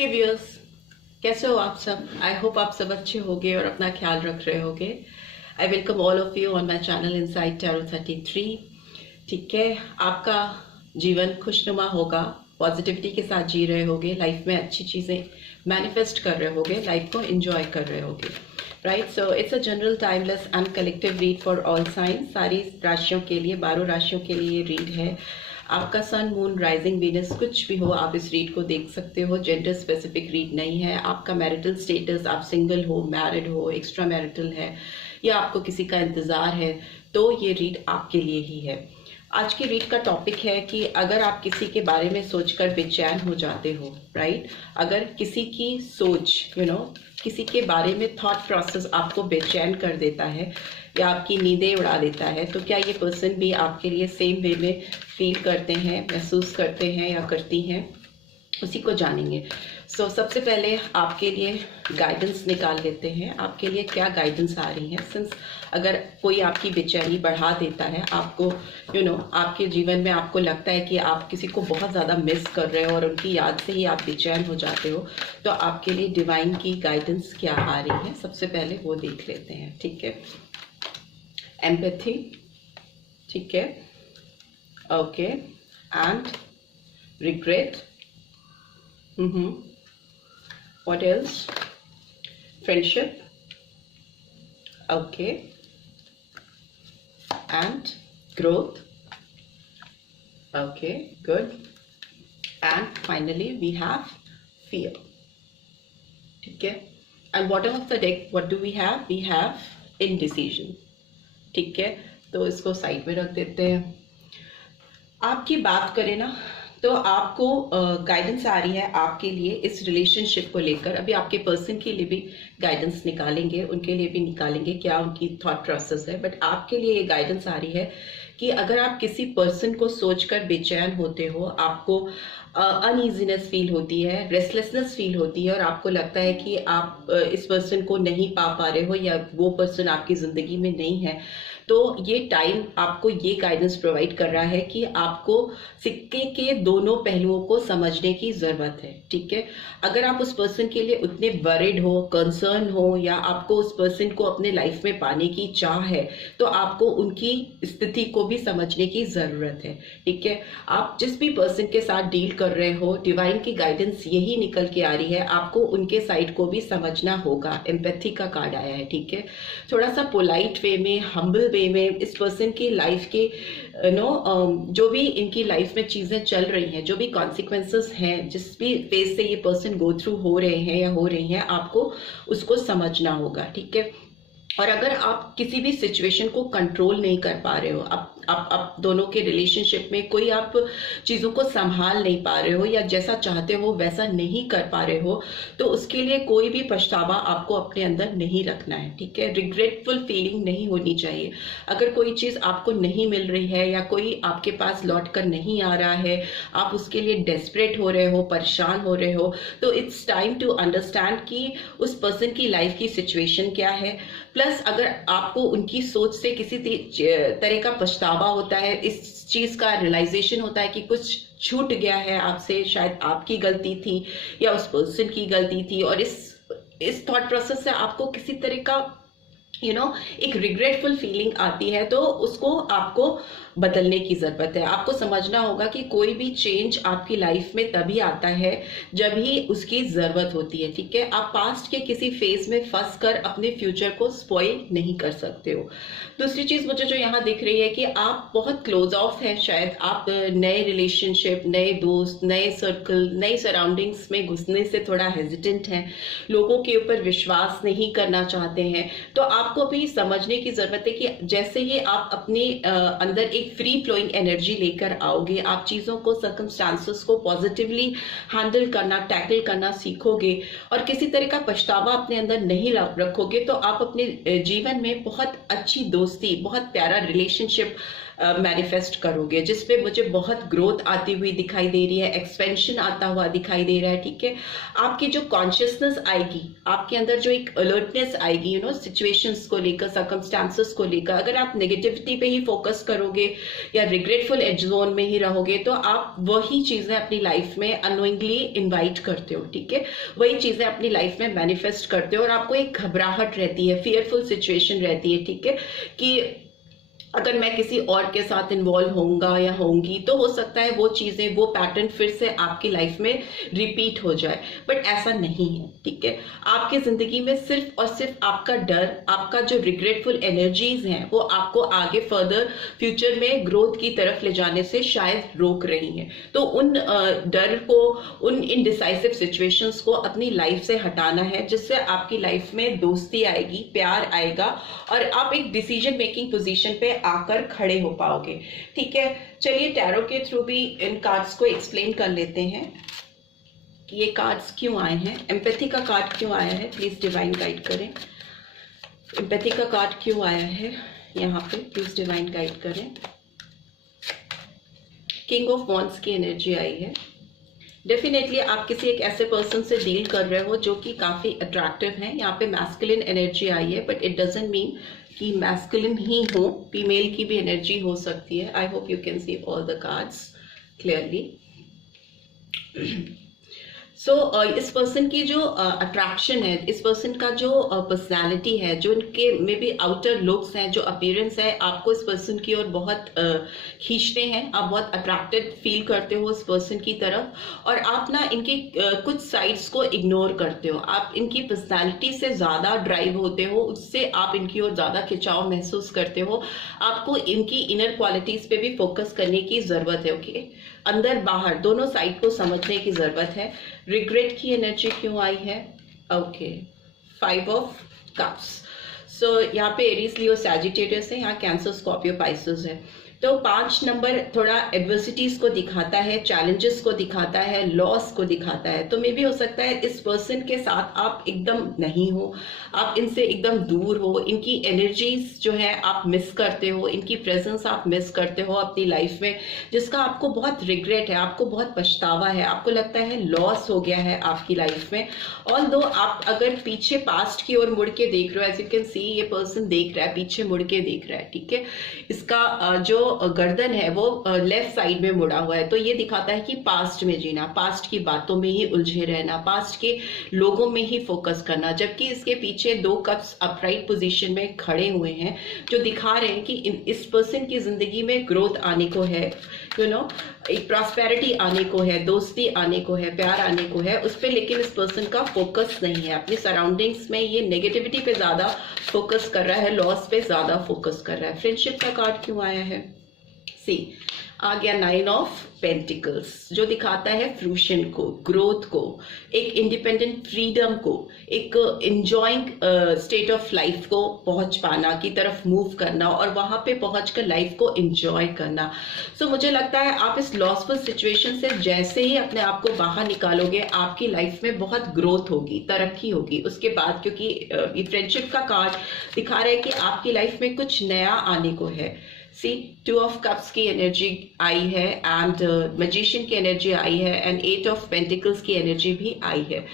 हे viewers, कैसे हो आप सब? आई होप आप सब अच्छे होगे और अपना ख्याल रख रहे होगे। I welcome all of you on my channel inside tarot 33। ठीक है, आपका जीवन खुशनुमा होगा, पॉजिटिविटी के साथ जी रहे होगे, लाइफ में अच्छी चीज़ें मैनिफेस्ट कर रहे होगे, लाइफ को एंजॉय कर रहे होगे। Right, so it's a general timeless and collective read for all science. सारी राशियों के लिए, 12 राशियों के लिए ये रीड है। आपका सन, मून, राइजिंग, वीनस कुछ भी हो, आप इस रीड को देख सकते हो। जेंडर स्पेसिफिक रीड नहीं है। आपका मैरिटल स्टेटस, आप सिंगल हो, मैरिड हो, एक्स्ट्रा मैरिटल है या आपको किसी का इंतज़ार है, तो ये रीड आपके लिए ही है। आज की रीड का टॉपिक है कि अगर आप किसी के बारे में सोचकर बेचैन हो जाते हो, राइट, अगर किसी की सोच किसी के बारे में थॉट प्रोसेस आपको बेचैन कर देता है या आपकी नींदें उड़ा देता है, तो क्या ये पर्सन भी आपके लिए सेम वे में फील करते हैं, महसूस करते हैं या करती हैं, उसी को जानेंगे। सो सबसे पहले आपके लिए गाइडेंस निकाल लेते हैं। आपके लिए क्या गाइडेंस आ रही है? सिंस अगर कोई आपकी बेचैनी बढ़ा देता है, आपको आपके जीवन में आपको लगता है कि आप किसी को बहुत ज़्यादा मिस कर रहे हो और उनकी याद से ही आप बेचैन हो जाते हो, तो आपके लिए डिवाइन की गाइडेंस क्या आ रही है, सबसे पहले वो देख लेते हैं। ठीक है, एम्पैथी, ठीक है, okay, and regret, what else? Friendship, okay, and growth, okay, good, and finally we have fear. ठीक है, and bottom of the deck what do we have? We have indecision. ठीक है, तो इसको साइड में रख देते हैं। आपकी बात करें ना, तो आपको गाइडेंस आ रही है आपके लिए इस रिलेशनशिप को लेकर। अभी आपके पर्सन के लिए भी गाइडेंस निकालेंगे, उनके लिए भी निकालेंगे क्या उनकी थॉट प्रोसेस है, बट आपके लिए ये गाइडेंस आ रही है कि अगर आप किसी पर्सन को सोचकर बेचैन होते हो, आपको अनईजीनेस फील होती है, रेस्टलेसनेस फील होती है और आपको लगता है कि आप इस पर्सन को नहीं पा पा रहे हो या वो पर्सन आपकी ज़िंदगी में नहीं है, तो ये टाइम आपको ये गाइडेंस प्रोवाइड कर रहा है कि आपको सिक्के के दोनों पहलुओं को समझने की ज़रूरत है। ठीक है, अगर आप उस पर्सन के लिए उतने वरिड हो, कंसर्न हो या आपको उस पर्सन को अपने लाइफ में पाने की चाह है, तो आपको उनकी स्थिति को भी समझने की ज़रूरत है। ठीक है, आप जिस भी पर्सन के साथ डील कर रहे हो, डिवाइन की गाइडेंस यही निकल के आ रही है, आपको उनके साइड को भी समझना होगा। एम्पैथी का कार्ड आया है। ठीक है, थोड़ा सा पोलाइट वे में, हम्बल वे में इस पर्सन की लाइफ के जो भी इनकी लाइफ में चीजें चल रही हैं, जो भी कॉन्सिक्वेंसेस हैं, जिस भी फेज से ये पर्सन गो थ्रू हो रहे हैं या हो रही हैं, आपको उसको समझना होगा। ठीक है, और अगर आप किसी भी सिचुएशन को कंट्रोल नहीं कर पा रहे हो, आप दोनों के रिलेशनशिप में कोई आप चीज़ों को संभाल नहीं पा रहे हो या जैसा चाहते हो वैसा नहीं कर पा रहे हो, तो उसके लिए कोई भी पछतावा आपको अपने अंदर नहीं रखना है। ठीक है, रिग्रेटफुल फीलिंग नहीं होनी चाहिए। अगर कोई चीज़ आपको नहीं मिल रही है या कोई आपके पास लौट कर नहीं आ रहा है, आप उसके लिए डेस्परेट हो रहे हो, परेशान हो रहे हो, तो इट्स टाइम टू अंडरस्टैंड कि उस पर्सन की लाइफ की सिचुएशन क्या है। प्लस अगर आपको उनकी सोच से किसी तरह का पछतावा होता है, इस चीज का रियलाइजेशन होता है कि कुछ छूट गया है आपसे, शायद आपकी गलती थी या उस पर्सन की गलती थी, और इस थॉट प्रोसेस से आपको किसी तरह का एक रिग्रेटफुल फीलिंग आती है, तो उसको आपको बदलने की ज़रूरत है। आपको समझना होगा कि कोई भी चेंज आपकी लाइफ में तभी आता है जब ही उसकी ज़रूरत होती है। ठीक है, आप पास्ट के किसी फेज में फंस कर अपने फ्यूचर को स्पॉइल नहीं कर सकते हो। दूसरी चीज़ मुझे जो यहाँ दिख रही है कि आप बहुत क्लोज ऑफ हैं, शायद आप नए रिलेशनशिप, नए दोस्त, नए सर्कल, नई सराउंडिंग्स में घुसने से थोड़ा हेजिटेंट हैं, लोगों के ऊपर विश्वास नहीं करना चाहते हैं। तो आपको भी समझने की ज़रूरत है कि जैसे ही आप अपने अंदर एक फ्री फ्लोइंग एनर्जी लेकर आओगे, आप चीज़ों को, सर्कमस्टांसेस को पॉजिटिवली हैंडल करना, टैकल करना सीखोगे और किसी तरह का पछतावा अपने अंदर नहीं रखोगे, तो आप अपने जीवन में बहुत अच्छी दोस्ती, बहुत प्यारा रिलेशनशिप मैनिफेस्ट करोगे, जिसपे मुझे बहुत ग्रोथ आती हुई दिखाई दे रही है, एक्सपेंशन आता हुआ दिखाई दे रहा है, ठीक है। आपकी जो कॉन्शियसनेस आएगी, आपके अंदर जो एक अलर्टनेस आएगी, यू नो, सिचुएशंस को लेकर, सर्कमस्टांसेस को लेकर, अगर आप नेगेटिविटी पे ही फोकस करोगे या रिग्रेटफुल एज जोन में ही रहोगे, तो आप वही चीजें अपनी लाइफ में अनोइंगली इन्वाइट करते हो, ठीक है। वही चीजें अपनी लाइफ में मैनिफेस्ट करते हो और आपको एक घबराहट रहती है, फियरफुल सिचुएशन रहती है, ठीक है, कि अगर मैं किसी और के साथ इन्वॉल्व होऊंगा या होंगी तो हो सकता है वो चीजें, वो पैटर्न फिर से आपकी लाइफ में रिपीट हो जाए, बट ऐसा नहीं है, ठीक है। आपकी जिंदगी में सिर्फ और सिर्फ आपका डर, आपका जो रिग्रेटफुल एनर्जीज हैं, वो आपको आगे फर्दर फ्यूचर में ग्रोथ की तरफ ले जाने से शायद रोक रही हैं। तो उन डर को, उन इनडिसाइसिव सिचुएशंस को अपनी लाइफ से हटाना है, जिससे आपकी लाइफ में दोस्ती आएगी, प्यार आएगा और आप एक डिसीजन मेकिंग पोजीशन पे आकर खड़े हो पाओगे, ठीक है। चलिए टैरो के थ्रू भी इन कार्ड्स को एक्सप्लेन कर लेते हैं कि ये कार्ड्स क्यों आए हैं। एम्पैथी का कार्ड क्यों आया है, प्लीज डिवाइन गाइड करें। एम्पैथी का कार्ड क्यों आया है यहाँ पे, प्लीज डिवाइन गाइड करें। किंग ऑफ वॉन्ड्स की एनर्जी आई है। डेफिनेटली आप किसी एक ऐसे पर्सन से डील कर रहे हो जो कि काफी अट्रैक्टिव है। यहाँ पे मैस्कुलिन एनर्जी आई है, बट इट डजंट मीन कि मैस्कुलिन ही हो, फीमेल की भी एनर्जी हो सकती है। I hope you can see all the cards clearly. So इस पर्सन की जो अट्रैक्शन है, इस पर्सन का जो पर्सनालिटी है, जो उनके मे बी आउटर लुक्स हैं, जो अपीयरेंस है, आपको इस पर्सन की ओर बहुत खींचते हैं। आप बहुत अट्रैक्टेड फील करते हो इस पर्सन की तरफ और आप ना इनकी कुछ साइड्स को इग्नोर करते हो। आप इनकी पर्सनालिटी से ज़्यादा ड्राइव होते हो, उससे आप इनकी ओर ज़्यादा खिंचाव महसूस करते हो। आपको इनकी इनर क्वालिटीज़ पे भी फोकस करने की ज़रूरत है, ओके। अंदर बाहर दोनों साइड को समझने की ज़रूरत है। रिग्रेट की एनर्जी क्यों आई है, ओके। 5 of cups. सो यहाँ पे एरीज, लियो, सैजिटेरियस है, यहाँ कैंसर, स्कॉर्पियो, पाइसेस है। तो 5 नंबर थोड़ा एडवर्सिटीज को दिखाता है, चैलेंजेस को दिखाता है, लॉस को दिखाता है। तो मे भी हो सकता है इस पर्सन के साथ आप एकदम नहीं हो, आप इनसे एकदम दूर हो, इनकी एनर्जीज जो है आप मिस करते हो, इनकी प्रेजेंस आप मिस करते हो अपनी लाइफ में, जिसका आपको बहुत रिग्रेट है, आपको बहुत पछतावा है, आपको लगता है लॉस हो गया है आपकी लाइफ में। ऑल्दो आप अगर पीछे पास्ट की ओर मुड़ के देख रहे हो, एज यू कैन सी ये पर्सन देख रहा है, पीछे मुड़ के देख रहा है, ठीक है। इसका जो गर्दन है वो लेफ्ट साइड में मुड़ा हुआ है। तो ये दिखाता है कि पास्ट में जीना, पास्ट की बातों में ही उलझे रहना, पास्ट के लोगों में ही फोकस करना। जबकि इसके पीछे 2 कप्स अपराइट पोजीशन में खड़े हुए हैं, जो दिखा रहे हैं कि इस पर्सन की जिंदगी में ग्रोथ आने को है, यू नो, एक प्रॉस्पेरिटी आने को है, दोस्ती आने को है, प्यार आने को है उस पर। लेकिन इस पर्सन का फोकस नहीं है अपनी सराउंडिंग्स में, ये नेगेटिविटी पे ज्यादा फोकस कर रहा है, लॉस पे ज्यादा फोकस कर रहा है। फ्रेंडशिप का कार्ड क्यों आया है, सी आ गया 9 ऑफ पेंटिकल्स, जो दिखाता है फ्रूशन को, ग्रोथ को, एक इंडिपेंडेंट फ्रीडम को, एक इंजॉइंग स्टेट ऑफ लाइफ को पहुंच पाना की तरफ मूव करना और वहां पे पहुंचकर लाइफ को एंजॉय करना। सो मुझे लगता है आप इस लॉसफुल सिचुएशन से जैसे ही अपने आप को बाहर निकालोगे, आपकी लाइफ में बहुत ग्रोथ होगी, तरक्की होगी उसके बाद। क्योंकि ये फ्रेंडशिप का कार्ड दिखा रहा है कि आपकी लाइफ में कुछ नया आने को है। सी 2 ऑफ कप्स की एनर्जी आई है एंड मैजिशियन की एनर्जी आई है एंड 8 ऑफ पेंटिकल्स की एनर्जी भी आई है।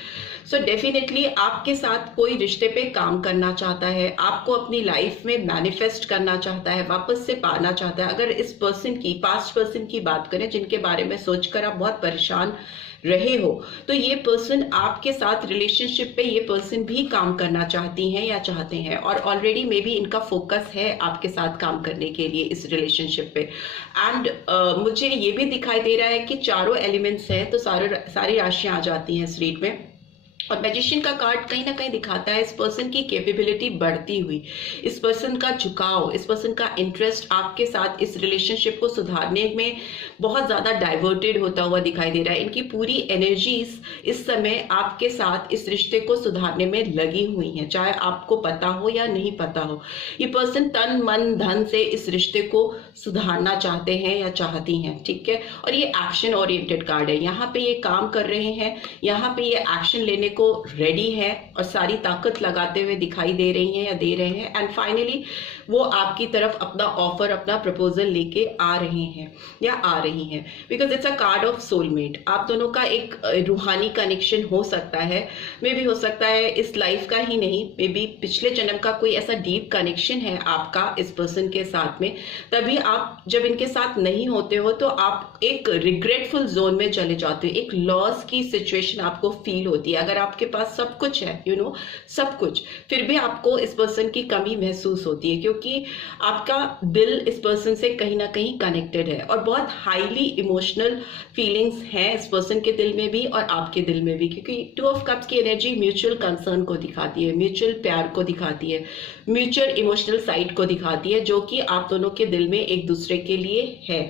सो डेफिनेटली आपके साथ कोई रिश्ते पे काम करना चाहता है, आपको अपनी लाइफ में मैनिफेस्ट करना चाहता है, वापस से पाना चाहता है। अगर इस पर्सन की, पास्ट पर्सन की बात करें जिनके बारे में सोचकर आप बहुत परेशान रहे हो, तो ये पर्सन आपके साथ रिलेशनशिप पे, ये पर्सन भी काम करना चाहती हैं या चाहते हैं और ऑलरेडी मे बी इनका फोकस है आपके साथ काम करने के लिए इस रिलेशनशिप पे। एंड मुझे ये भी दिखाई दे रहा है कि चारों एलिमेंट्स हैं, तो सारी राशियां आ जाती हैं इस रीड में। और मैजिशियन का कार्ड कहीं ना कहीं दिखाता है इस पर्सन की कैपेबिलिटी बढ़ती हुई, इस पर्सन का झुकाव, इस पर्सन का इंटरेस्ट आपके साथ इस रिलेशनशिप को सुधारने में बहुत ज़्यादा डाइवर्टेड होता हुआ दिखाई दे रहा है। इनकी पूरी एनर्जीज इस समय आपके साथ इस रिश्ते को सुधारने में लगी हुई हैं, चाहे आपको पता हो या नहीं पता हो। ये पर्सन तन मन धन से इस रिश्ते को सुधारना चाहते हैं या चाहती हैं, ठीक है। और ये एक्शन ओरिएंटेड कार्ड है, यहाँ पे ये काम कर रहे हैं, यहाँ पे ये एक्शन लेने को रेडी है और सारी ताकत लगाते हुए दिखाई दे रही हैं या दे रहे हैं, एंड फाइनली वो आपकी तरफ अपना ऑफर, अपना प्रपोजल लेके आ रहे हैं या आ रही हैं, because it's a card of soulmate. आप दोनों का एक रूहानी कनेक्शन हो सकता है, मे भी हो सकता है इस लाइफ का ही नहीं, मे बी पिछले जन्म का कोई ऐसा डीप कनेक्शन है आपका इस पर्सन के साथ में। तभी आप जब इनके साथ नहीं होते हो तो आप एक रिग्रेटफुल जोन में चले जाते हो, एक लॉस की सिचुएशन आपको फील होती है। अगर आपके पास सब कुछ है, यू नो, सब कुछ, फिर भी आपको इस पर्सन की कमी महसूस होती है, क्योंकि आपका दिल इस पर्सन से कहीं ना कहीं कनेक्टेड है और बहुत हाईली इमोशनल फीलिंग्स हैं इस पर्सन के दिल में भी और आपके दिल में भी, क्योंकि 2 ऑफ कप्स की एनर्जी म्यूचुअल कंसर्न को दिखाती है, म्यूचुअल प्यार को दिखाती है, म्यूचुअल इमोशनल साइड को दिखाती है, जो कि आप दोनों के दिल में एक दूसरे के लिए है,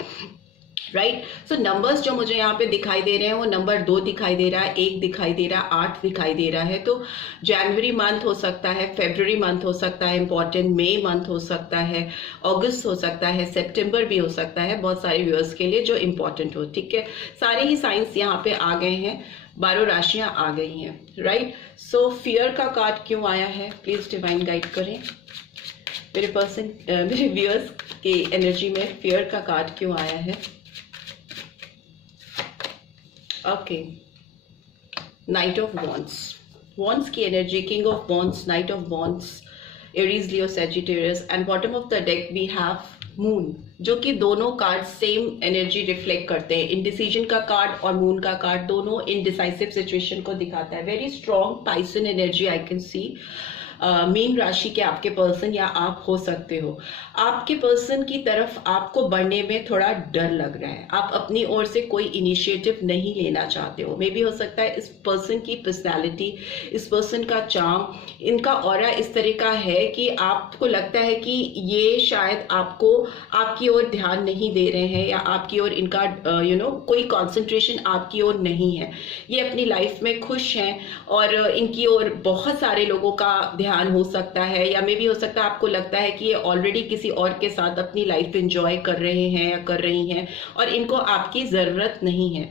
राइट। सो नंबर्स जो मुझे यहाँ पे दिखाई दे रहे हैं वो नंबर 2 दिखाई दे रहा है, 1 दिखाई दे रहा है, 8 दिखाई दे रहा है। तो जनवरी मंथ हो सकता है, फरवरी मंथ हो सकता है, इंपॉर्टेंट मई मंथ हो सकता है, अगस्त हो सकता है, सितंबर भी हो सकता है, बहुत सारे व्यूअर्स के लिए जो इंपॉर्टेंट हो, ठीक है। सारे ही साइंस यहाँ पे आ गए हैं, 12 राशियां आ गई हैं, राइट। सो फियर का कार्ड क्यों आया है, प्लीज डिवाइन गाइड करें। मेरे पर्सन, मेरे व्यूअर्स की एनर्जी में फियर का कार्ड क्यों आया है। Okay, knight of wands, wands की energy, king of wands, knight of wands, Aries, Leo, Sagittarius, and bottom of the deck we have moon, जो कि दोनों कार्ड सेम एनर्जी रिफ्लेक्ट करते हैं। इंडिसीजन का कार्ड और मून का कार्ड दोनों इनडिसाइसिव सिचुएशन को दिखाता है। Very strong Pisces energy I can see. मीन राशि के आपके पर्सन या आप हो सकते हो। आपके पर्सन की तरफ आपको बढ़ने में थोड़ा डर लग रहा है, आप अपनी ओर से कोई इनिशिएटिव नहीं लेना चाहते हो। मे भी हो सकता है इस पर्सन की पर्सनालिटी, इस पर्सन का चार्म, इनका ऑरा इस तरह का है कि आपको लगता है कि ये शायद आपको, आपकी ओर ध्यान नहीं दे रहे हैं या आपकी ओर इनका कोई कंसंट्रेशन आपकी ओर नहीं है। ये अपनी लाइफ में खुश हैं और इनकी ओर बहुत सारे लोगों का ध्यान हो सकता है, या मे भी हो सकता है आपको लगता है कि ये ऑलरेडी किसी और के साथ अपनी लाइफ एंजॉय कर रहे हैं या कर रही हैं और इनको आपकी जरूरत नहीं है,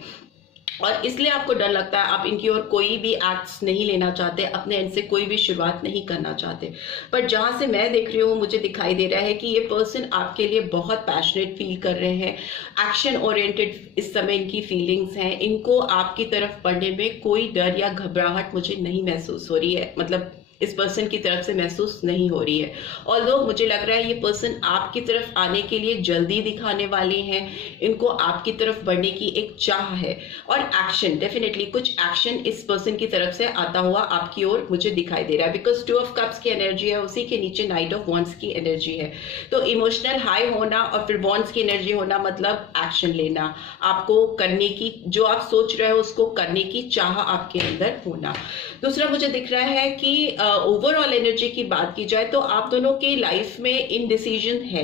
और इसलिए आपको डर लगता है। आप इनकी ओर कोई भी एक्ट्स नहीं लेना चाहते, अपने एंड से कोई भी शुरुआत नहीं करना चाहते। पर जहां से मैं देख रही हूँ, मुझे दिखाई दे रहा है कि ये पर्सन आपके लिए बहुत पैशनेट फील कर रहे हैं, एक्शन ओरिएंटेड इस समय इनकी फीलिंग्स हैं। इनको आपकी तरफ बढ़ने में कोई डर या घबराहट मुझे नहीं महसूस हो रही है, मतलब इस पर्सन की तरफ से महसूस नहीं हो रही है। ऑल्दो मुझे लग रहा है ये पर्सन आपकी तरफ आने के लिए जल्दी दिखाने वाले हैं, इनको आपकी तरफ बढ़ने की एक चाह है और एक्शन, डेफिनेटली कुछ एक्शन इस पर्सन की तरफ से आता हुआ आपकी ओर मुझे दिखाई दे रहा है, बिकॉज 2 ऑफ कप्स की एनर्जी है, उसी के नीचे नाइट ऑफ वॉन्ड्स की एनर्जी है। तो इमोशनल हाई होना और फिर वॉन्ड्स की एनर्जी होना मतलब एक्शन लेना, आपको करने की, जो आप सोच रहे हो उसको करने की चाह आपके अंदर होना। दूसरा मुझे दिख रहा है कि ओवरऑल एनर्जी की बात की जाए तो आप दोनों की लाइफ में इनडिसीजन है,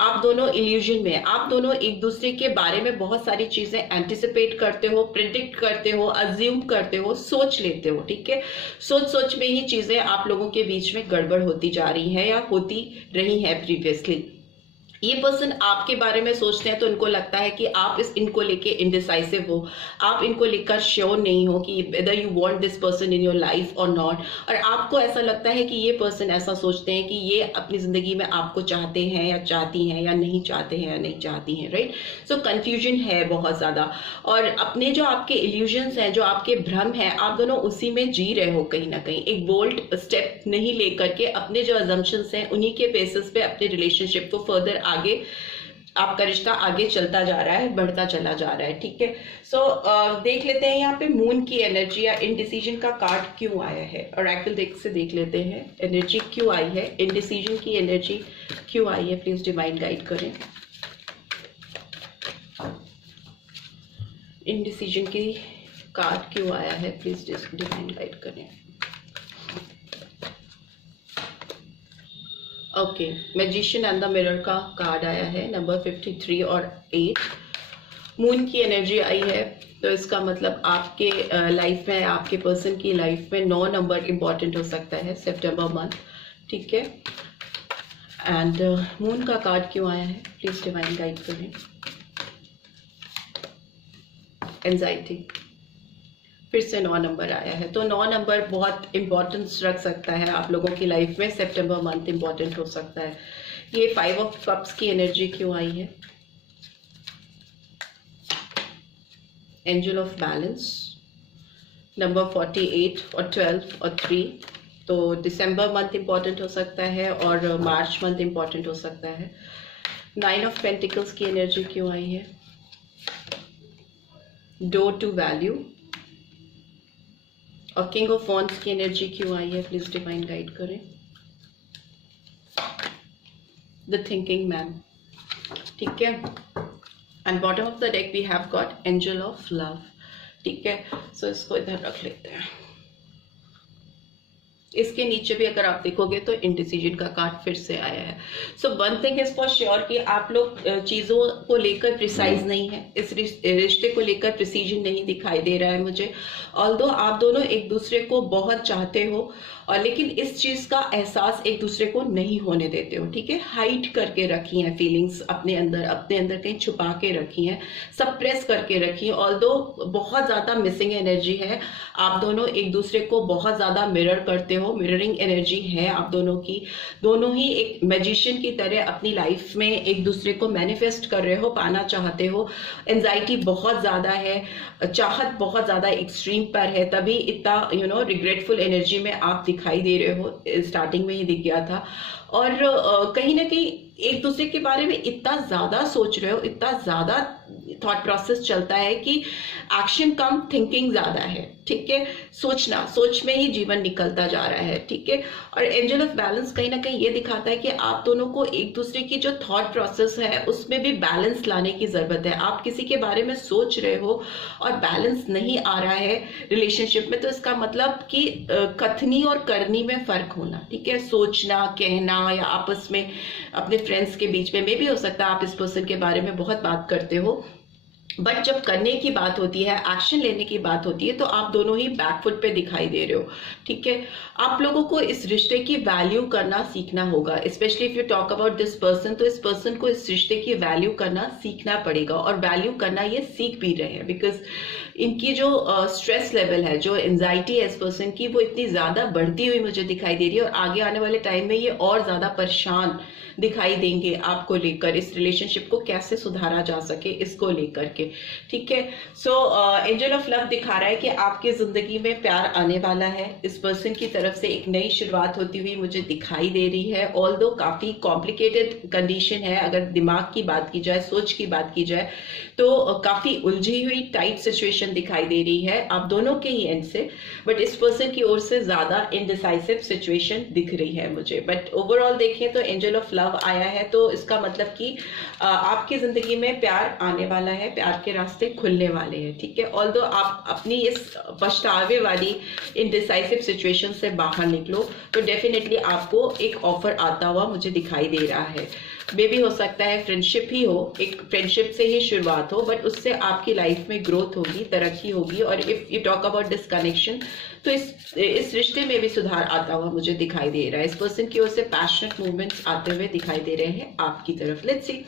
आप दोनों इल्यूजन में, आप दोनों एक दूसरे के बारे में बहुत सारी चीजें एंटिसिपेट करते हो, प्रिडिक्ट करते हो, अज्यूम करते हो, सोच लेते हो, ठीक है। सोच में ही चीजें आप लोगों के बीच में गड़बड़ होती जा रही है या होती रही है प्रीवियसली। ये पर्सन आपके बारे में सोचते हैं तो इनको लगता है कि आप इनको लेके इनडिसाइसिव हो, आप इनको लेकर श्योर नहीं हो कि whether you want this person in your life और नॉट, और आपको ऐसा लगता है कि ये पर्सन ऐसा सोचते हैं कि ये अपनी जिंदगी में आपको चाहते हैं या चाहती हैं या नहीं चाहते हैं या नहीं चाहती हैं, राइट। सो कंफ्यूजन है बहुत ज्यादा, और अपने जो आपके इल्यूजन्स हैं, जो आपके भ्रम हैं, आप दोनों उसी में जी रहे हो कहीं ना कहीं। एक बोल्ड स्टेप नहीं लेकर के अपने जो अजम्पशंस हैं उन्हीं के बेसिस पे अपने रिलेशनशिप को फर्दर आगे, आपका रिश्ता आगे चलता जा रहा है, बढ़ता चला जा रहा है, ठीक है। सो देख लेते हैं यहाँ पे मून की एनर्जी या इनडिसीजन का कार्ड क्यों आया है, ऑरेकल डेक से देख लेते हैं एनर्जी क्यों आई है, इनडिसीजन की एनर्जी क्यों आई है, प्लीज डिवाइन गाइड करें। इनडिसीजन की कार्ड क्यों आया है, प्लीज डिवाइन गाइड करें। Okay, magician and the mirror का कार्ड आया है, नंबर 53 और 8। मून की एनर्जी आई है, तो इसका मतलब आपके लाइफ में, आपके पर्सन की लाइफ में 9 नंबर इंपॉर्टेंट हो सकता है सितंबर मंथ, ठीक है। एंड मून का कार्ड क्यों आया है, प्लीज डिवाइन गाइड करें। एंजाइटी, फिर से 9 नंबर आया है, तो 9 नंबर बहुत इम्पोर्टेंस रख सकता है आप लोगों की लाइफ में। सितंबर मंथ इम्पोर्टेंट हो सकता है। ये 5 ऑफ कप्स की एनर्जी क्यों आई है? एंजल ऑफ बैलेंस, नंबर 48 और 12 और 3, तो दिसंबर मंथ इम्पोर्टेंट हो सकता है और मार्च मंथ इम्पोर्टेंट हो सकता है। 9 ऑफ पेंटिकल्स की एनर्जी क्यों आई है? डोर टू वैल्यू और किंग ऑफ वॉन्ड्स की एनर्जी क्यों आई है? प्लीज डिवाइन गाइड करें। द थिंकिंग मैन, ठीक है। And bottom of the deck we have got angel of love, ठीक है। सो इसको इधर रख लेते हैं। इसके नीचे भी अगर आप देखोगे तो इंडिसीजन का कार्ड फिर से आया है। So one thing is for sure कि आप लोग चीज़ों को लेकर प्रिसाइज नहीं है, इस रिश्ते को लेकर प्रिसीजन नहीं दिखाई दे रहा है मुझे। ऑल्दो आप दोनों एक दूसरे को बहुत चाहते हो और लेकिन इस चीज़ का एहसास एक दूसरे को नहीं होने देते हो, ठीक है। हाइड करके रखी हैं फीलिंग्स अपने अंदर कहीं छुपा के रखी हैं, सप्रेस करके रखी हैं। ऑल्दो बहुत ज़्यादा मिसिंग एनर्जी है, आप दोनों एक दूसरे को बहुत ज़्यादा मिरर करते हो, मिररिंग एनर्जी है आप दोनों की। दोनों ही एक मैजिशियन की तरह अपनी लाइफ में एक दूसरे को मैनिफेस्ट कर रहे हो, पाना चाहते हो। एंजाइटी बहुत ज़्यादा है, चाहत बहुत ज़्यादा एक्सट्रीम पर है, तभी इतना रिग्रेटफुल एनर्जी में आप दिखाई दे रहे हो। स्टार्टिंग में ही दिख गया था। और कहीं ना कहीं एक दूसरे के बारे में इतना ज़्यादा सोच रहे हो, इतना ज़्यादा थॉट प्रोसेस चलता है कि एक्शन कम थिंकिंग ज़्यादा है, ठीक है। सोच में ही जीवन निकलता जा रहा है, ठीक है। और एंजल ऑफ बैलेंस कहीं ना कहीं ये दिखाता है कि आप दोनों को एक दूसरे की जो थॉट प्रोसेस है उसमें भी बैलेंस लाने की ज़रूरत है। आप किसी के बारे में सोच रहे हो और बैलेंस नहीं आ रहा है रिलेशनशिप में, तो इसका मतलब कि कथनी और करनी में फ़र्क होना, ठीक है। सोचना, कहना या आपस में अपने फ्रेंड्स के बीच में भी हो सकता है आप इस पर्सन के बारे में बहुत बात करते हो, बट जब करने की बात होती है, एक्शन लेने की बात होती है, तो आप दोनों ही बैकफुट पे दिखाई दे रहे हो, ठीक है। आप लोगों को इस रिश्ते की वैल्यू करना सीखना होगा। Specially if you talk about this person, तो इस पर्सन को इस रिश्ते की वैल्यू करना सीखना पड़ेगा और वैल्यू करना ये सीख भी रहे हैं। बिकॉज इनकी जो स्ट्रेस लेवल है, जो एंजाइटी है इस पर्सन की, वो इतनी ज़्यादा बढ़ती हुई मुझे दिखाई दे रही है और आगे आने वाले टाइम में ये और ज़्यादा परेशान दिखाई देंगे आपको लेकर। इस रिलेशनशिप को कैसे सुधारा जा सके इसको लेकर के, ठीक है। सो एंजल ऑफ लव दिखा रहा है कि आपकी जिंदगी में प्यार आने वाला है। इस पर्सन की तरफ से एक नई शुरुआत होती हुई मुझे दिखाई दे रही है। ऑल्दो काफी कॉम्प्लिकेटेड कंडीशन है, अगर दिमाग की बात की जाए, सोच की बात की जाए, तो काफी उलझी हुई टाइट सिचुएशन दिखाई दे रही है आप दोनों के ही एंड से। बट इस पर्सन की ओर से ज्यादा इनडिसाइसिव सिचुएशन दिख रही है मुझे। बट ओवरऑल देखें तो एंजल ऑफ लव आया है, तो इसका मतलब कि आपकी जिंदगी में प्यार आने वाला है, प्यार के रास्ते खुलने वाले हैं, ठीक है। ऑल्दो आप अपनी इस पछतावे वाली इनडिसाइसिव सिचुएशन से बाहर निकलो, तो डेफिनेटली आपको एक ऑफर आता हुआ मुझे दिखाई दे रहा है। मे भी हो सकता है फ्रेंडशिप ही हो, एक फ्रेंडशिप से ही शुरुआत हो, बट उससे आपकी लाइफ में ग्रोथ होगी, तरक्की होगी। और if you talk about this connection, तो इस रिश्ते में भी सुधार आता हुआ मुझे दिखाई दे रहा है। इस पर्सन की ओर से पैशनेट मूवमेंट्स आते हुए दिखाई दे रहे हैं आपकी तरफ। लेट्स सी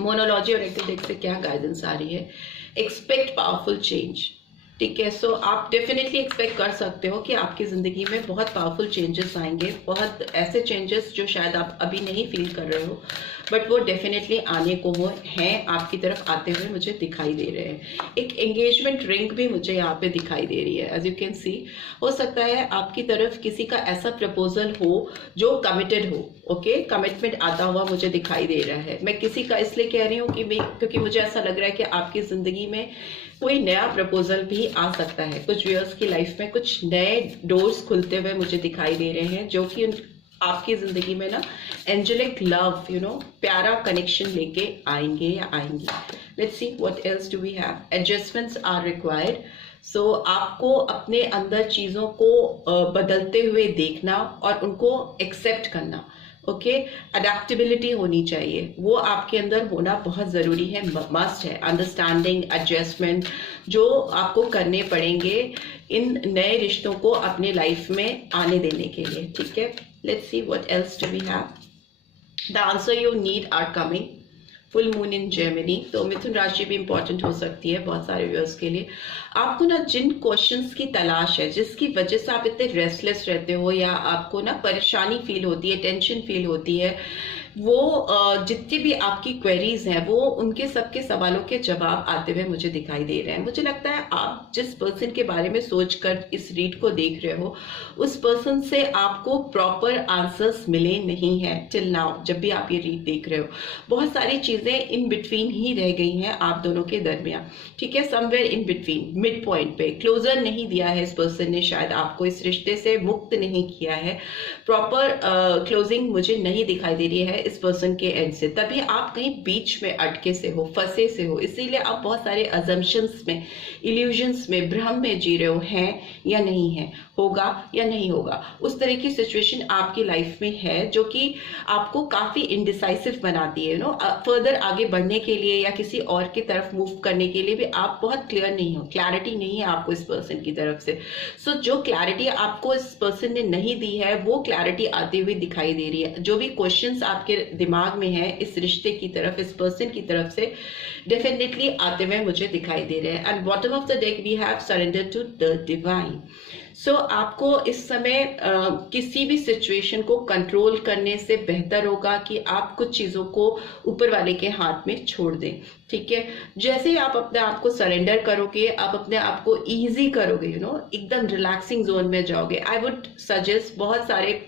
मोनोलॉजी और एक्टिव डेक से क्या गाइडेंस आ रही है। एक्सपेक्ट पावरफुल चेंज, ठीक है। सो आप डेफिनेटली एक्सपेक्ट कर सकते हो कि आपकी ज़िंदगी में बहुत पावरफुल चेंजेस आएंगे, बहुत ऐसे चेंजेस जो शायद आप अभी नहीं फील कर रहे हो, बट वो डेफिनेटली आने को हैं, आपकी तरफ आते हुए मुझे दिखाई दे रहे हैं। एक एंगेजमेंट रिंग भी मुझे यहाँ पे दिखाई दे रही है, एज यू कैन सी। हो सकता है आपकी तरफ किसी का ऐसा प्रपोजल हो जो कमिटेड हो, ओके। कमिटमेंट आता हुआ मुझे दिखाई दे रहा है। मैं किसी का इसलिए कह रही हूँ क्योंकि मुझे ऐसा लग रहा है कि आपकी ज़िंदगी में कोई नया प्रपोजल भी आ सकता है। कुछ व्यूअर्स की लाइफ में कुछ नए डोर्स खुलते हुए मुझे दिखाई दे रहे हैं, जो कि आपकी जिंदगी में ना एंजेलिक लव, प्यारा कनेक्शन लेके आएंगे या आएंगी। Let's see what else do we have. Adjustments are required. So आपको अपने अंदर चीज़ों को बदलते हुए देखना और उनको एक्सेप्ट करना, ओके। अडेप्टेबिलिटी होनी चाहिए, वो आपके अंदर होना बहुत ज़रूरी है, मस्ट है। अंडरस्टैंडिंग, एडजस्टमेंट जो आपको करने पड़ेंगे इन नए रिश्तों को अपने लाइफ में आने देने के लिए, ठीक है। Let's see what else do we have. The answer you need are coming full moon in Gemini, तो मिथुन राशि भी इंपॉर्टेंट हो सकती है बहुत सारे व्यूअर्स के लिए। आपको ना जिन क्वेश्चंस की तलाश है, जिसकी वजह से आप इतने रेस्टलेस रहते हो या आपको ना परेशानी फील होती है, टेंशन फील होती है, वो जितनी भी आपकी क्वेरीज हैं वो उनके सबके सवालों के जवाब आते हुए मुझे दिखाई दे रहे हैं। मुझे लगता है आप जिस पर्सन के बारे में सोचकर इस रीड को देख रहे हो, उस पर्सन से आपको प्रॉपर आंसर्स मिले नहीं हैं टिल नाउ। जब भी आप ये रीड देख रहे हो, बहुत सारी चीजें इन बिटवीन ही रह गई हैं आप दोनों के दरमियान, ठीक है, somewhere in between, mid point पे क्लोजर नहीं दिया है इस पर्सन ने, शायद आपको इस रिश्ते से मुक्त नहीं किया है, प्रॉपर क्लोजिंग मुझे नहीं दिखाई दे रही है इस पर्सन के एंड से, तभी आप कहीं बीच में अटके से हो, फंसे से हो, इसीलिए आप बहुत सारे अजम्पशंस में, इल्यूजन्स में, भ्रम में जी रहे हो, हैं या नहीं है, होगा या नहीं होगा। उस तरह की सिचुएशन आपकी लाइफ में है जो कि आपको काफी इनडिसाइसिव बनाती है। फर्दर आगे बढ़ने के लिए या किसी और की तरफ मूव करने के लिए भी आप बहुत क्लियर नहीं हो, क्लैरिटी नहीं है आपको इस पर्सन की तरफ से। सो जो क्लैरिटी आपको इस पर्सन ने नहीं दी है, वो क्लैरिटी आती हुई दिखाई दे रही है। जो भी क्वेश्चंस आपके दिमाग में है इस रिश्ते की तरफ, इस पर्सन की तरफ से, डेफिनेटली आते हुए मुझे दिखाई दे रहे हैं। And bottom of the deck we have surrender to the divine. So आपको इस समय किसी भी सिचुएशन को कंट्रोल करने से बेहतर होगा कि आप कुछ चीजों को ऊपर वाले के हाथ में छोड़ दें, ठीक है। जैसे ही आप अपने आप को सरेंडर करोगे, आप अपने आप को इजी करोगे, एकदम रिलैक्सिंग जोन में जाओगे। आई वुड सजेस्ट बहुत सारे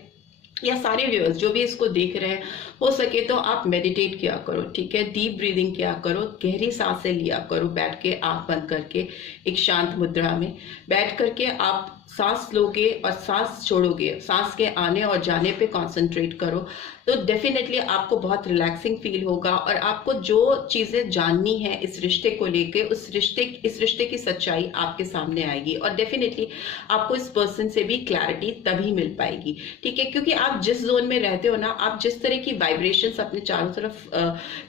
या सारे व्यूअर्स जो भी इसको देख रहे हैं, हो सके तो आप मेडिटेट किया करो, ठीक है, डीप ब्रीदिंग किया करो, गहरी सांसें लिया करो, बैठ के आंख बंद करके एक शांत मुद्रा में बैठ करके आप सांस लोगे और सांस छोड़ोगे, सांस के आने और जाने पे कंसंट्रेट करो, तो डेफिनेटली आपको बहुत रिलैक्सिंग फील होगा। और आपको जो चीजें जाननी है इस रिश्ते को लेके, इस रिश्ते की सच्चाई आपके सामने आएगी और डेफिनेटली आपको इस पर्सन से भी क्लैरिटी तभी मिल पाएगी, ठीक है। क्योंकि आप जिस जोन में रहते हो ना, आप जिस तरह की वाइब्रेशंस अपने चारों तरफ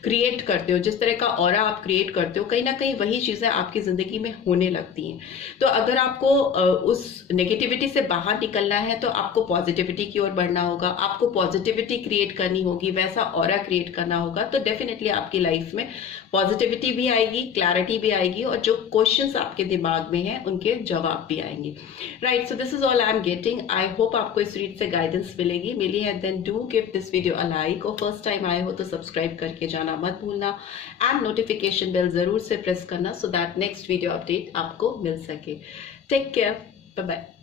क्रिएट करते हो, जिस तरह का ऑरा आप क्रिएट करते हो, कहीं ना कहीं वही चीजें आपकी जिंदगी में होने लगती हैं। तो अगर आपको उस नेगेटिविटी से बाहर निकलना है तो आपको पॉजिटिविटी की ओर बढ़ना होगा, आपको पॉजिटिविटी क्रिएट करनी होगी, वैसा ऑरा क्रिएट करना होगा, तो डेफिनेटली आपकी लाइफ में पॉजिटिविटी भी आएगी, क्लैरिटी भी आएगी और जो क्वेश्चंस आपके दिमाग में हैं उनके जवाब भी आएंगे। Right, so this is all I am getting. I hope आपको इस रीड से गाइडेंस मिलेगी। मिली है then do give this video a like, और फर्स्ट टाइम आए हो तो सब्सक्राइब करके जाना मत भूलना एंड नोटिफिकेशन बेल जरूर से प्रेस करना so that next video update आपको मिल सके। Take care, bye bye.